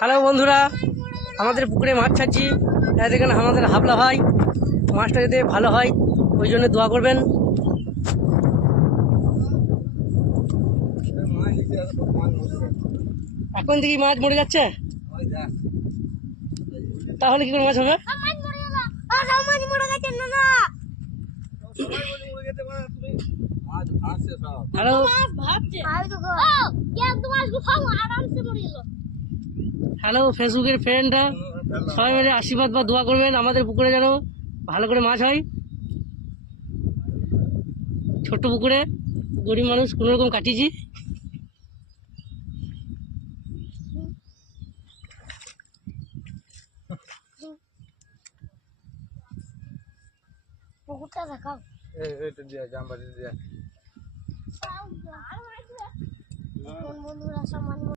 Hello বন্ধুরা, আমাদের পুকুরে মাছ ছাড়ছি। দেখেন আমাদের হাবলা ভাই, মাছটা যাতে ভালো হয় ওই জন্য দোয়া করবেন। এখন থেকে মাছ মরে যাচ্ছে, তাহলে কি করে মাছ হবে? হ্যালো হ্যালো ফেসবুকের ফ্রেন্ডরা, সবাই মিলে আশীর্বাদ বা দোয়া করবেন আমাদের পুকুরে যেন ভালো করে মাছ হয়। ছোট্ট পুকুরে গরিব মানুষ কোনো রকম কাটিয়েছি। পুকুরটা দেখাও। বন্ধুরা সব